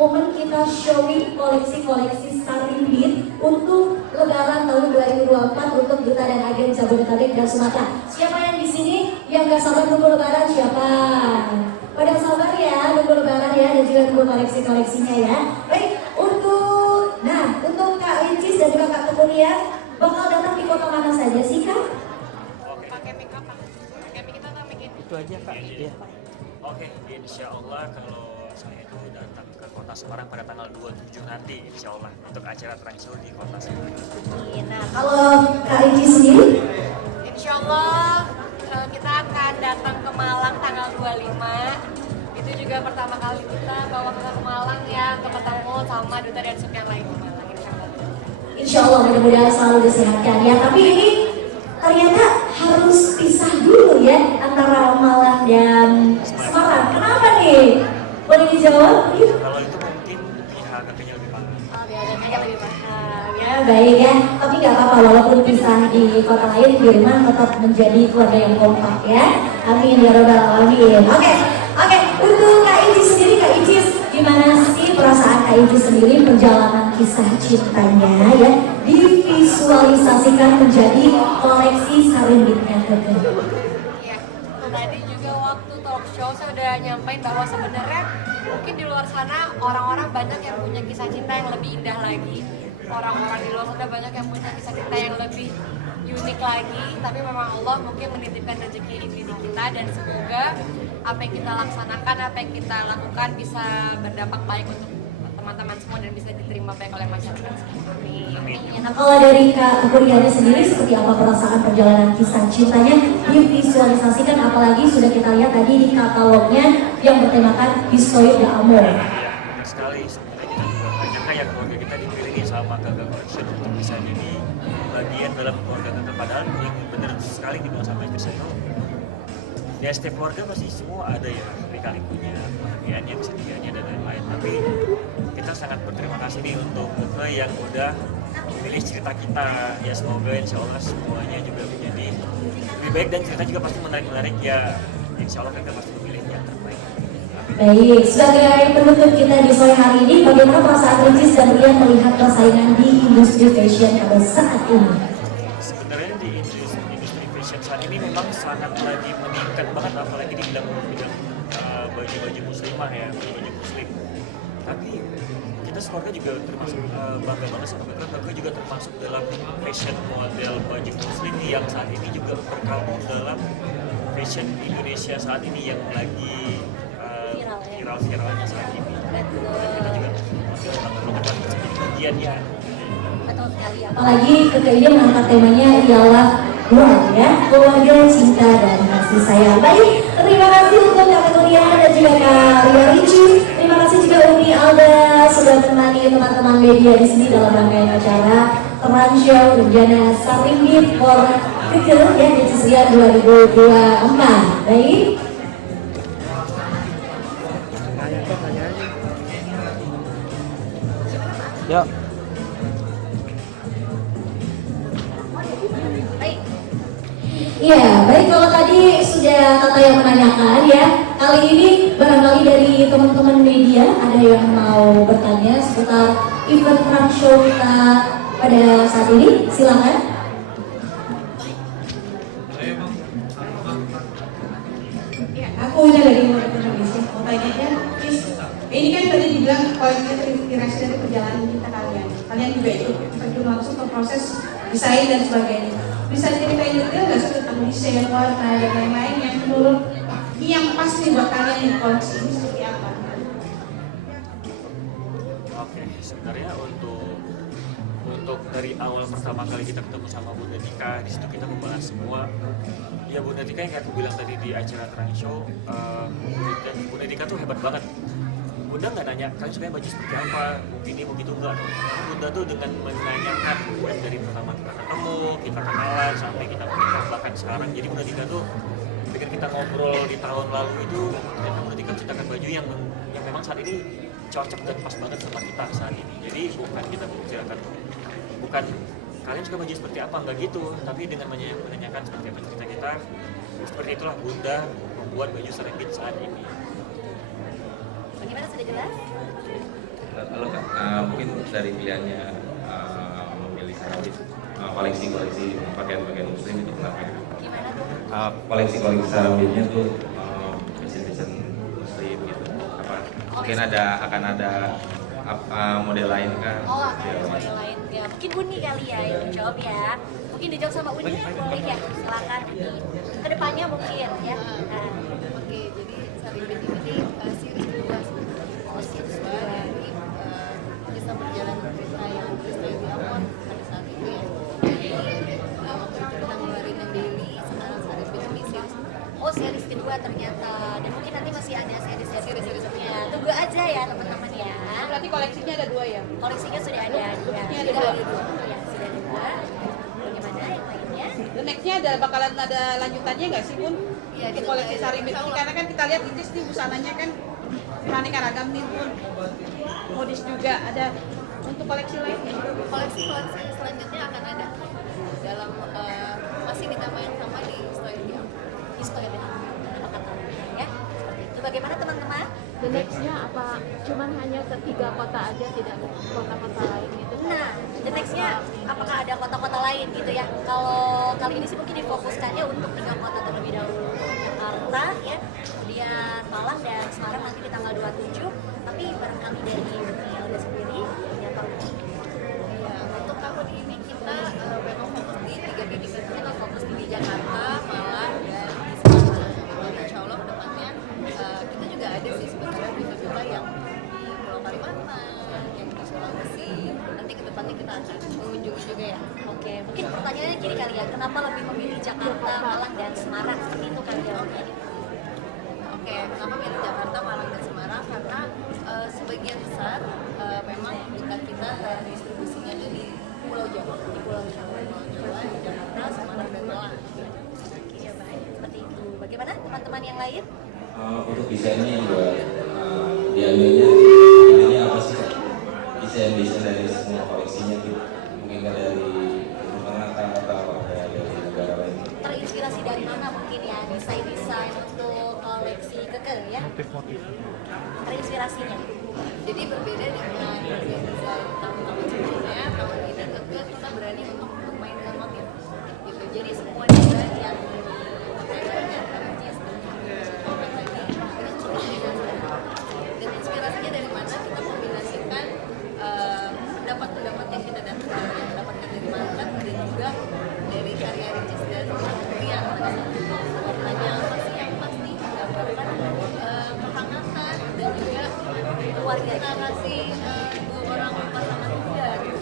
momen kita showing koleksi-koleksi Sarimbit untuk Lebaran tahun 2024 untuk Duta dan Agen Jabodetabek dan Sumatera. Siapa yang di sini yang gak sabar nunggu Lebaran? Siapa? Pada sabar ya nunggu Lebaran ya, dan juga nunggu koleksi-koleksinya ya. Baik, untuk Kak Incis dan juga Kak Tekunia bakal datang di kota mana saja sih Kak? Pakai mic apa? Pakai mic kita atau mic ini? Itu aja Kak. Iya. Oke, insya Allah kalau saya itu datang ke kota Semarang pada tanggal 27 nanti, insya Allah untuk acara Trunk Show di kota Semarang. Nah, kalau Kak Incis sendiri? Insya Allah kita akan datang ke Malang tanggal 25. Itu juga pertama kali kita bawa ke Malang ya, untuk ketemu sama duta dan sub yang lain di Malang, insya Allah. Insya Allah mudah-mudahan selalu disehatkan ya. Tapi ini ternyata harus pisah dulu ya antara Malang dan Semarang. Kenapa nih? Boleh dijawab? Kalau itu mungkin pihak kakaknya lebih paham. Oh, biar kakaknya lebih paham ya. Ya baik ya. Tapi nggak apa-apa walaupun pisah di kota lain, di rumah tetap menjadi keluarga yang kompak ya. Amin ya robbal alamin. Oke. Untuk Kak Incis sendiri, Kak Incis, gimana sih perasaan Kak Incis sendiri perjalanan kisah cintanya ya divisualisasikan menjadi koleksi Sarimbitnya Keke? Iya, tadi juga waktu talk show saya udah nyampein bahwa sebenarnya mungkin di luar sana orang-orang banyak yang punya kisah cinta yang lebih indah lagi. Orang-orang di luar sana banyak yang punya kisah cinta yang lebih unik lagi. Tapi memang Allah mungkin menitipkan rezeki ini di kita, dan semoga apa yang kita laksanakan, apa yang kita lakukan bisa berdampak baik untuk teman-teman semua dan bisa diterima baik oleh masyarakat semua. Amin. Nah kalau dari Kak Tekunia sendiri seperti apa perasaan perjalanan kisah cintanya divisualisasikan, apalagi sudah kita lihat tadi di katalognya yang bertemakan Histoire d'Amour. Benar sekali, sebenarnya kita juga banyak ya keluarga kita dipilih sama Gaga Collection untuk bisa jadi bagian dalam keluarga Gaga. Padahal yang benar sekali dibilang sama istri saya, ya setiap keluarga pasti semua ada ya kali punya kebahagiaannya, kesedihannya dan lain-lain. Tapi kita sangat berterima kasih nih untuk Gaga yang udah memilih cerita kita. Ya semoga insya Allah semuanya juga menjadi lebih baik, dan cerita juga pasti menarik-menarik ya. Insya Allah Gaga pasti memilih yang terbaik. Baik, sebagai penutup kita di sore hari ini, bagaimana perasaan Incis dan Rian melihat persaingan di industri fashion pada saat ini? Sebenarnya di industri fashion saat ini memang sangat lagi meningkat banget, apalagi di bidang baju-baju muslimah ya, baju muslim. Tapi kita sekeluarga juga termasuk bangga banget sama Gaga juga termasuk dalam fashion model baju muslim yang saat ini juga bergabung dalam fashion Indonesia saat ini yang lagi viral-viralnya saat ini. Dan kita juga teman-teman bisa jadi bagian ya. Betul sekali ya. Apalagi Keke ini mengangkat temanya ialah ya, keluarga, cinta dan kasih sayang. Baik, terima kasih untuk Kak Tekunia dan juga Kak Ria Rici. Terima kasih juga Umi Alda sudah menemani teman-teman media di sini dalam rangkaian acara Trunk Show Rencana Sarimbit for Keke ya di Ria 2024. Baik. Ya. Iya, baik kalau tadi sudah Tata yang menanyakan ya. Kali ini barangkali dari teman-teman media ada yang mau bertanya seputar event Trunk Show kita pada saat ini, silakan. Ya, aku udah dari Indonesia. Mau tanya ini kan tadi dibilang koleksi terinspirasi dari perjalanan kita kalian. Kalian juga ikut terjun langsung ke proses desain dan sebagainya. Bisa ceritain detail nggak sih tentang desain, warna dan lain-lain yang menurut yang pas nih buat kalian yang koleksi ini seperti apa? Oke, sebenarnya untuk dari awal pertama kali kita ketemu sama Bunda Tika, di situ kita membahas semua. Ya Bunda Tika yang aku bilang tadi di acara Trunk Show, Bunda Tika tuh hebat banget. Bunda nggak nanya kalian suka baju seperti apa, mungkin ini mau gitu enggak. Bunda tuh dengan menanyakan dari pertama kita ketemu, kita kenalan sampai kita menikah bahkan sekarang. Jadi Bunda Tika tuh bikin kita ngobrol di tahun lalu itu, ternyata Bunda Tika menciptakan baju yang memang saat ini cocok dan pas banget sama kita saat ini. Jadi bukan kita membicarakan, bukan kalian suka baju seperti apa, enggak gitu, tapi dengan menanyakan seperti apa cerita kita, seperti itulah Bunda membuat baju Sarimbit saat ini. Bagaimana, sudah jelas? Halo Kak, mungkin dari pilihannya memilih Sarambit koleksi-koleksi pakaian-pakaian muslim itu kenapa? Gimana tuh? Koleksi-koleksi Sarambitnya tuh desain-desain muslim gitu. Apa? Mungkin akan ada model lain kah? Oh, akan ada model lain ya. Mungkin Uni kali ya yang menjawab ya. Mungkin dijawab sama Uni, boleh ya? Silakan Uni. Kedepannya mungkin ya. Nah. Oke, jadi Sarambit ini series kedua sebenarnya. Series kedua dari kisah perjalanan cerita yang Krista Diamond pada saat itu ya. Jadi waktu itu kita ngeluarin yang daily, sekarang Sarambit ini series. Oh, series kedua ternyata. Dan mungkin nanti masih ada series-series berikutnya. Tunggu aja ya teman-teman ya. Berarti koleksinya ada 2 ya? Koleksinya sudah ada. Koleksinya Ya, ada sudah 2. ada 2. Ya, sudah ada 2. Bagaimana yang lainnya? The next-nya bakalan ada lanjutannya nggak sih Bun? Iya, Untuk kita koleksi mulai. Sarambit ini, karena kan kita lihat Icis nih busananya kan beraneka ragam nih Bun. Modis juga ada untuk koleksi lainnya. Koleksi-koleksi selanjutnya akan ada dalam masih di nama yang sama di Story Diamond. Historia dengan kata-kata ya. Seperti itu. Bagaimana teman-teman? The next-nya apa cuman hanya ke 3 kota aja, tidak kota-kota lain gitu? Nah, the next-nya apakah ada kota-kota lain gitu ya? Kalau kali ini sih mungkin difokuskannya untuk 3 kota terlebih dahulu. Jakarta ya, kemudian Malang dan Semarang nanti di tanggal 27. Tapi barangkali dari Elda sendiri ya tahu. Ya, untuk tahun ini kita memang fokus di 3 titik. Kita fokus di Jakarta, Malang, dan di Semarang. Dan insya Allah kedepannya kita juga ada sih sebenarnya duta-duta yang di Pulau Kalimantan, yang di Sulawesi. Nanti kedepannya kita akan mengunjungi juga ya. Oke, mungkin pertanyaannya gini kali ya, kenapa lebih memilih Jakarta, Malang dan Semarang seperti itu kan jawabannya? Oke, kenapa milih Jakarta, Malang, dan Semarang? Karena sebagian besar memang duta kita distribusinya itu di Pulau Jawa, di Pulau Jawa, di Jakarta, Semarang, dan Malang. Ya baik, seperti itu. Bagaimana teman-teman yang lain? Untuk desainnya juga diambilnya ininya apa sih Kak? Desain dari semua koleksinya tuh mungkin nggak dari Timur Tengah atau dari negara lain? Terinspirasi dari mana mungkin ya desain-desain untuk koleksi Keke ya? Terinspirasinya? Jadi berbeda dengan desain tahun-tahun sebelumnya, tahun ini juga kita berani untuk main dengan motif. Gitu. Jadi semua desain yang dipakai artis dan inspirasinya dari mana kita kombinasikan pendapat-pendapat yang kita dapatkan dari market dan juga dari karya Ricis dan Rian. Warnanya apa sih yang pasti menggambarkan kehangatan dan juga Keluarga. narasi dua orang pasangan muda gitu.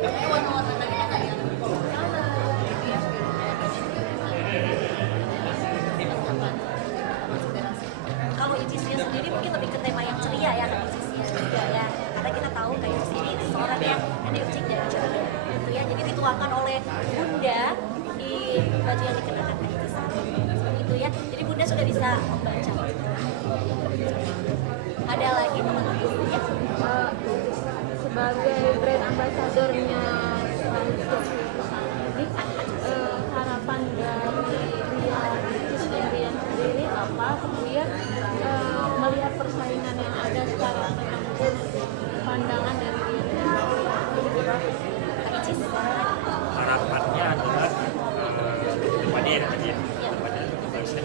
Tapi warna-warna tadi kan kayak color gitu ya, Kalau Icisnya sendiri mungkin lebih ke tema yang ceria ya kan Icisnya juga ya. Karena kita tahu kayak Icis ini seorang yang energik dan ceria gitu ya. Jadi dituangkan oleh Bunda di baju yang dikenakan Icis. Seperti itu ya. Jadi Bunda sudah bisa membaca. Ada lagi teman-teman ya? Sebagai brand ambassadornya ini harapan dari Icis dan Rian sendiri apa? Kemudian melihat persaingan yang ada sekarang dengan pandangan dari Rian Icis. Harapannya adalah depannya ya tadi ya, depannya saya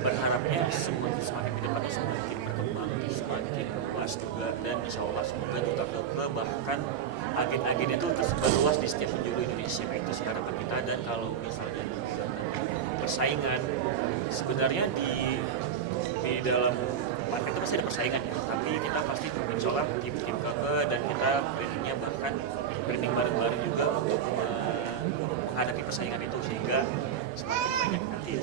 berharapnya semakin ke depan semakin berkembang, semakin luas juga, dan insya Allah semoga juga Keke bahkan agen-agen itu tersebar luas di setiap penjuru Indonesia. Itu sih harapan kita. Dan kalau misalnya persaingan sebenarnya di dalam market itu pasti ada persaingan ya, tapi kita pasti insya Allah tim Keke dan kita brandingnya bahkan branding bareng-bareng juga untuk menghadapi persaingan itu sehingga semakin banyak nanti ya.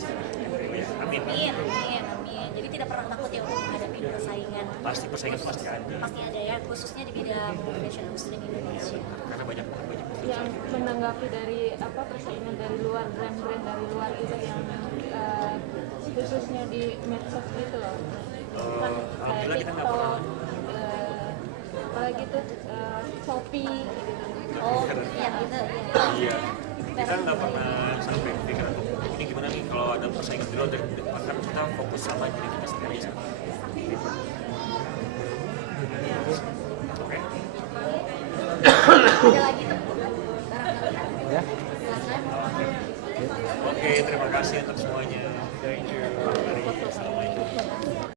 Amin. Amin, amin, amin. Jadi tidak pernah takut ya untuk menghadapi persaingan. Pasti persaingan itu pasti ada. Pasti ada ya, khususnya di bidang fashion muslim Indonesia. Karena banyak yang menanggapi dari apa persaingan dari luar, brand-brand dari luar itu yang khususnya di medsos gitu loh. Kan alhamdulillah kita nggak TikTok, pernah. apalagi tuh Shopee gitu. Oh, iya gitu ya. Iya. Kita nggak pernah sampai pikiran ini gimana nih kalau ada persaingan di luar, dari bahkan kita fokus sama diri kita sendiri ya. ada lagi teman-teman barangkali. Ya. Oke, terima kasih untuk semuanya. Thank you. Assalamualaikum.